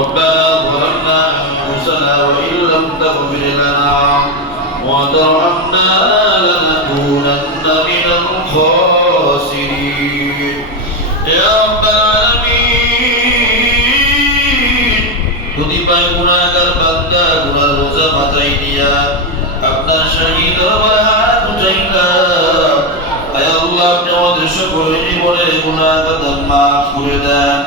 ربنا ظلمنا أنفسنا وإن لم تغفر لنا وترحمنا لنكونن من الخاسرين يا رب العالمين কতিপয় গুনাহগার বান্দা গুনার বোঝা মাথায় নিয়া আপনার শাহী দরবারে হাত উঠাইলাম। আয় আল্লাহ, আপনি আমাদের সকলের জীবনের গুনাহ খাতা মাফ করে দেন।